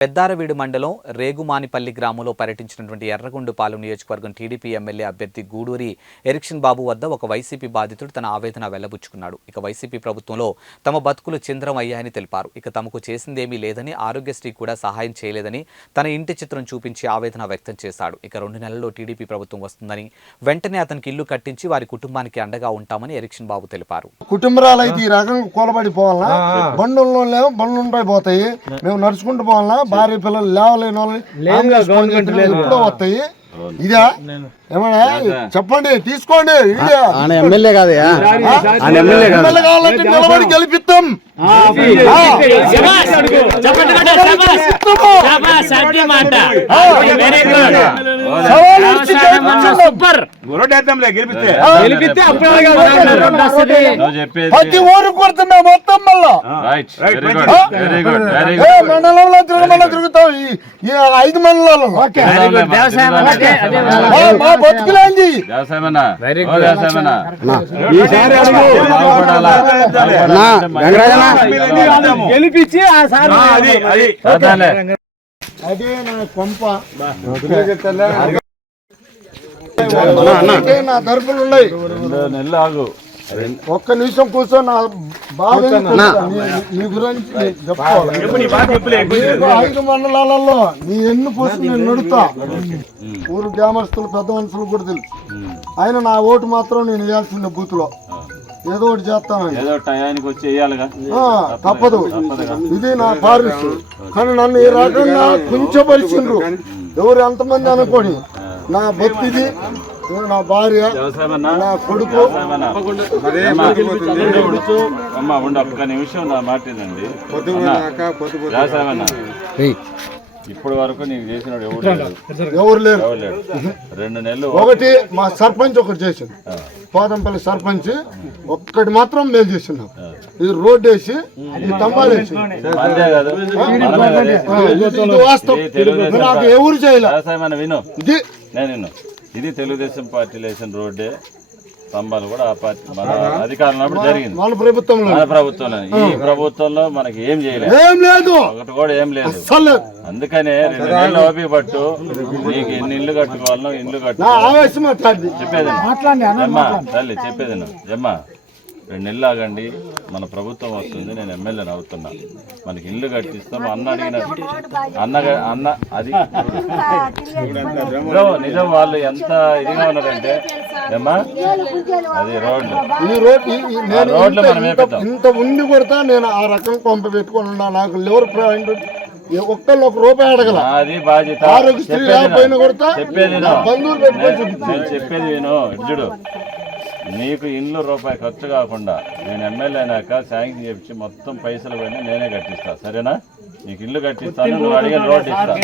పెద్దారవీడు మండలం రేగుమానిపల్లి గ్రామంలో పర్యటించినటువంటి ఎర్రగొండపాలెం నియోజకవర్గం టీడీపీ ఎమ్మెల్యే అభ్యర్థి గూడూరి ఎరిక్షన్ బాబు వద్ద ఒక వైసీపీ బాధితుడు తన ఆవేదన వెల్లబుచ్చుకున్నాడు. ఇక వైసీపీ ప్రభుత్వంలో తమ బతుకులు చింద్రం అయ్యాయని తెలిపారు. ఇక తమకు చేసిందేమీ లేదని, ఆరోగ్యశ్రీ కూడా సహాయం చేయలేదని తన ఇంటి చిత్రం చూపించి ఆవేదన వ్యక్తం చేశాడు. ఇక 2 నెలల్లో టీడీపీ ప్రభుత్వం వస్తుందని, వెంటనే అతనికి ఇల్లు కట్టించి వారి కుటుంబానికి అండగా ఉంటామని ఎరిక్షన్ బాబు తెలిపారు. కుటుంబాలు అయితే ఈ రకంగా కూలబడిపోవాలన్నా, బండ్లు లేవు, బండ్లు ఉంటాయి, మేము నడుచుకుంటూ పోవాలన్నా, భార్య పిల్లలు లేవలేని వాళ్ళని ఎప్పుడో వస్తాయి. ఇదా ఏమన్నా చెప్పండి, తీసుకోండి. ఎమ్మెల్యే కావాలంటే నిలబడి గెలిపిస్తాం. ప్రతి ఊరు కొడుతున్నా మొత్తం మళ్ళా మండలంలో తిరుగుతాం. 5 మండలాల్లో మా బతుకులేంది. గెలిపించి అదే నా కొంప, నా తరపులు ఉన్నాయి. ఒక్క నిమిషం కూర్చో, నా బాధ నీ గురించి చెప్పుకోవాలి. 5 మండలాలలో నీ ఎన్ని పోసి నేను నడుతా. ఊరు గ్రామస్తులు, పెద్ద మనుషులు కూడా తెలుసు. ఆయన నా ఓటు మాత్రం నేను వేయాల్సిందే. బూత్ లో ఏదో ఒకటి చేస్తాను, తప్పదు. ఇది నా పారిస్. కానీ నన్ను ఈ రకంగా కుంచపరిచిండ్రు. ఎవరు ఎంతమంది అనుకోని, నా బతిది, నా భార్య, నా కొడుకు. ఒక్క నిమిషం నా మాటేనండి. ఇప్పటి వరకు నీకు చేసిన ఎవరు లేరు. 2 నెలలు ఒకటి మా సర్పంచ్ ఒకటి చేసింది, పోదంపల్లి సర్పంచ్ ఒక్కటి మాత్రం మేలు చేసిండు. ఇది రోడ్డు వేసి, ఈ తంబాలు వేసి, వాస్తవం. నాకు ఎవరు చేయలేదు. ఇది తెలుగుదేశం పార్టీ వేసిన రోడ్డే. స్తంభాలు కూడా ఆ పార్టీ మన అధికారంలో జరిగింది. మన ప్రభుత్వంలో ఈ ప్రభుత్వంలో మనకి ఏం చేయలేదు, ఒకటి కూడా ఏం లేదు. అందుకనే 2 నెలలు ఓపిక పట్టు. నీకు ఎన్ని ఇల్లు కట్టుకోవాలనో ఇల్లు కట్టు. చెప్పేది తల్లి, చెప్పేది జమ్మా. 2 నెలలు ఆగండి, మన ప్రభుత్వం వస్తుంది. నేను ఎమ్మెల్యేని అవుతున్నా, మనకి ఇల్లు కట్టిస్తాం. అన్న అన్న అది నిజం. వాళ్ళు ఎంత ఇదిగా ఉన్నారంటే ఏమ్మా, అది రోడ్లు మనం ఇంత ఉండి కొడతా. నేను ఆ రకం కొంప పెట్టుకుని ఉన్నా. నాకు లివర్ పాయింట్ ఒక్కళ్ళు ₹1 అడగల. అది బాధ్యత. ఆరోగ్యశ్రీ లేకపోయినా కొడతా. చెప్పేది విను. ఇడ్జుడు, నీకు ఇల్లు రూపాయి ఖర్చు కాకుండా నేను ఎమ్మెల్యే అయినాక శాంక్షన్ చేపించి మొత్తం పైసలు పోయినా నేనే కట్టిస్తా. సరేనా? నీకు ఇల్లు కట్టిస్తాను, నువ్వు అడిగిన రోడ్డు ఇస్తా.